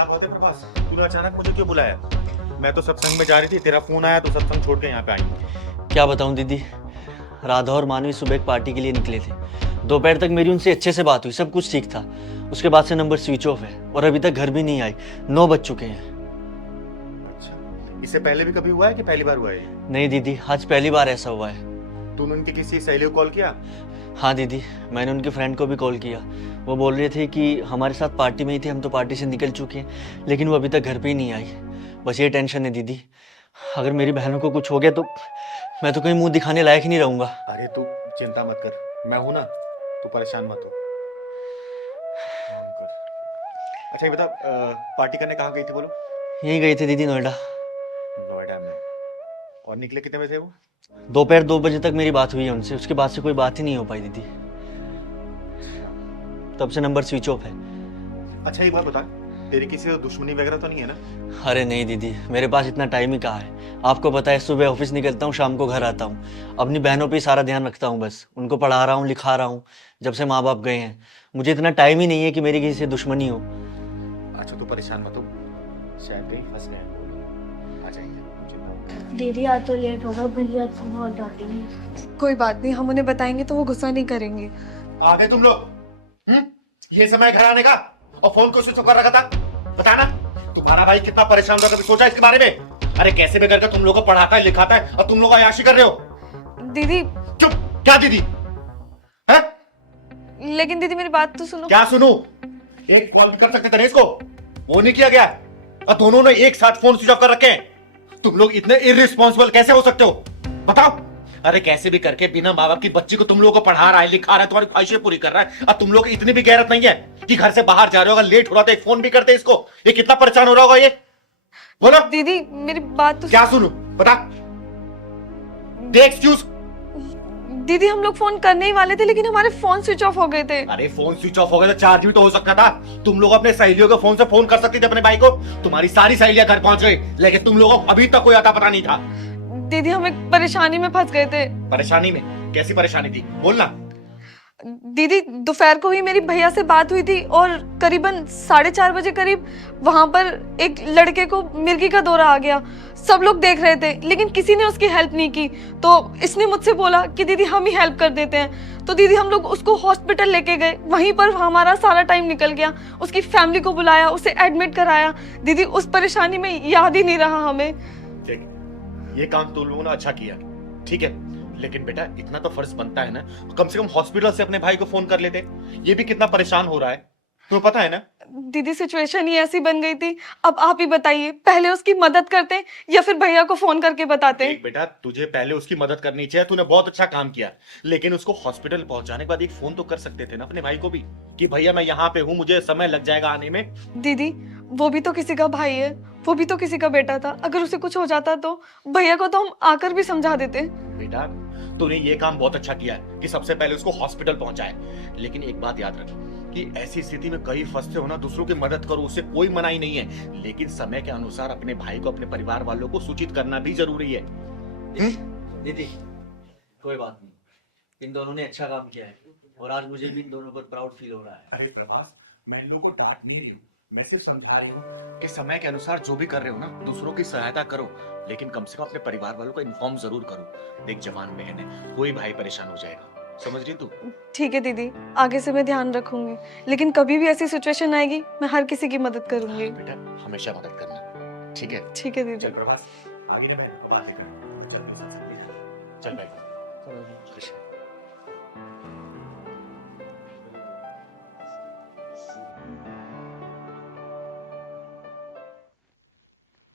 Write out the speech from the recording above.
क्या बात है प्रभास, तूने अचानक मुझे क्यों बुलाया? मैं तो सत्संग में जा रही थी, तेरा फोन आया तो सत्संग छोड़ के यहाँ पे आई। क्या बताऊं दीदी, राधा और मानवी सुबह एक पार्टी के लिए निकले थे। दोपहर तक मेरी उनसे अच्छे से बात हुई, सब कुछ ठीक था। उसके बाद से नंबर स्विच ऑफ है और अभी तक घर भी नहीं आई। 9 बज चुके हैं। अच्छा, इससे पहले भी कभी हुआ है कि पहली बार हुआ है? नहीं दीदी, आज पहली बार ऐसा हुआ है। तूने उनकी किसी सहेली को कॉल किया? हाँ दीदी, मैंने उनके फ्रेंड को भी कॉल किया। वो बोल रहे थे कि हमारे साथ पार्टी में ही थे, हम तो पार्टी से निकल चुके हैं, लेकिन वो अभी तक घर पे ही नहीं आई। बस ये टेंशन है दीदी, अगर मेरी बहनों को कुछ हो गया तो मैं तो कहीं मुंह दिखाने लायक ही नहीं रहूंगा। अरे तू चिंता मत कर, मैं हूं ना, तू परेशान मत हो। काम कर। अच्छा ये बता, पार्टी करने कहाँ गई थी बोलो? यहीं गए थे दीदी, नोएडा। नोएडा में? और निकले कितने बजे थे वो? दोपहर 2 बजे तक मेरी बात हुई है उनसे, उसके बाद से कोई बात ही नहीं हो पाई दीदी। तब से नंबर स्विच ऑफ है। अच्छा ये बात बता, तेरी किसी से दुश्मनी वगैरह तो नहीं है ना? अरे नहीं दीदी, मेरे पास इतना टाइम ही कहाँ है। आपको पता है, सुबह ऑफिस निकलता हूँ, शाम को घर आता हूँ। अपनी बहनों पे ही सारा ध्यान रखता हूँ, बस उनको पढ़ा रहा हूँ, लिखा रहा हूँ, जब से माँ बाप गए हैं। मुझे इतना टाइम ही नहीं है कि मेरी किसी से दुश्मनी हो। अच्छा तू परेशान मत हो, शायद कहीं फंस गए हैं। आ जाएंगे, चिंता मत कर। दीदी आज तो लेट होगा, भैया तो बहुत डांटेंगे। कोई बात नहीं, हम उन्हें बताएंगे तो वो गुस्सा नहीं करेंगे। आ गए तुम लोग? ये समय घर आने का, और फोन को स्विच ऑफ कर रखा था? बताना, तुम्हारा भाई कितना परेशान होगा, कभी सोचा इसके बारे में? अरे कैसे भी करके तुम लोग को पढ़ाता है लिखाता है और तुम लोग अय्याशी कर रहे हो। दीदी, चुप। क्या दीदी है? लेकिन दीदी मेरी बात तो सुनो। क्या सुनूं? एक कॉल भी कर सकते थे ना इसको, वो नहीं किया गया। और दोनों ने एक साथ फोन स्विच ऑफ कर रखे हैं। तुम लोग इतने इररिस्पॉन्सिबल कैसे हो सकते हो, बताओ? अरे कैसे भी करके बिना माँ बाप की बच्ची को तुम लोगों को पढ़ा रहा है, लिखा रहा है, तुम्हारी ख्वाहिशें पूरी कर रहा है। अब तुम लोग इतनी भी गैरत नहीं है कि घर से बाहर जा रहे हो, अगर लेट हो रहा तो एक फोन भी करते इसको। ये कितना परेशान हो रहा होगा ये, बोलो। दीदी मेरी बात तो क्या सुनूं, बता। दे एक्सक्यूज। दीदी हम लोग फोन करने ही वाले थे, लेकिन हमारे फोन स्विच ऑफ हो गए थे। अरे फोन स्विच ऑफ हो गया तो चार्ज भी तो हो सकता था। तुम लोग अपने सहेलियों के फोन से फोन कर सकते थे अपने भाई को। तुम्हारी सारी सहेलियां घर पहुंच गई, लेकिन तुम लोगों को अभी तक कोई आता पता नहीं था। दीदी हम एक परेशानी में फंस गए थे। परेशानी में? कैसी परेशानी थी, बोलना। दीदी दोपहर को ही मेरी भैया से बात हुई थी और करीबन 4:30 बजे करीब वहां पर एक लड़के को मिर्गी का दौरा आ गया। सब लोग देख रहे थे, लेकिन किसी ने उसकी हेल्प नहीं की। तो इसने मुझसे बोला कि दीदी हम ही हेल्प कर देते हैं। तो दीदी हम लोग उसको हॉस्पिटल लेके गए, वहीं पर हमारा सारा टाइम निकल गया। उसकी फैमिली को बुलाया, उसे एडमिट कराया। दीदी उस परेशानी में याद ही नहीं रहा हमें। देख, ये काम तुम लोगों ने अच्छा किया, ठीक है, लेकिन बेटा इतना तो फर्ज बनता है ना, कम से कम हॉस्पिटल से अपने भाई को फोन कर लेते। ये भी कितना परेशान हो रहा है, तुम्हें पता है ना? दीदी सिचुएशन ही ऐसी बन गई थी। अब आप ही बताइए, पहले उसकी मदद करते या फिर भैया को फोन करके बताते? देख बेटा, तुझे पहले उसकी मदद करनी चाहिए, तूने बहुत अच्छा काम किया, लेकिन उसको हॉस्पिटल पहुंचाने के बाद एक फोन तो कर सकते थे ना अपने भाई को भी, कि भैया मैं यहाँ पे हूँ, मुझे समय लग जाएगा आने में। दीदी वो भी तो किसी का भाई है, वो भी तो किसी का बेटा था। अगर उसे कुछ हो जाता तो भैया को तो हम आकर भी समझा देते। बेटा तूने ये काम बहुत अच्छा किया है कि सबसे पहले उसको हॉस्पिटल पहुंचाए, लेकिन एक बात याद रख कि ऐसी स्थिति में कई फंसते हो ना, दूसरों की मदद करो, उससे कोई मनाही नहीं है, लेकिन समय के अनुसार अपने भाई को, अपने परिवार वालों को सूचित करना भी जरूरी है। दीदी कोई बात नहीं, इन दोनों ने अच्छा काम किया है और आज मुझे भी इन दोनों पर प्राउड फील हो रहा है। अरे प्रभास, मैं इन लोगों को डांट नहीं रही हूँ, मैं सिर्फ समझा रही हूँ कि समय के अनुसार जो भी कर रहे हो ना, दूसरों की सहायता करो, लेकिन कम से कम अपने परिवार वालों को इन्फॉर्म जरूर करो। देख जवान बहन है, कोई भाई परेशान हो जाएगा, समझ रही तू? ठीक है दीदी, आगे से मैं ध्यान रखूंगी, लेकिन कभी भी ऐसी सिचुएशन आएगी मैं हर किसी की मदद करूंगी। बेटा हमेशा मदद करना, ठीक है? ठीक है दीदी। चल प्रभास, आगे ना बहन को बात नहीं करना। चल मेरे साथ। चल भाई। खुश है।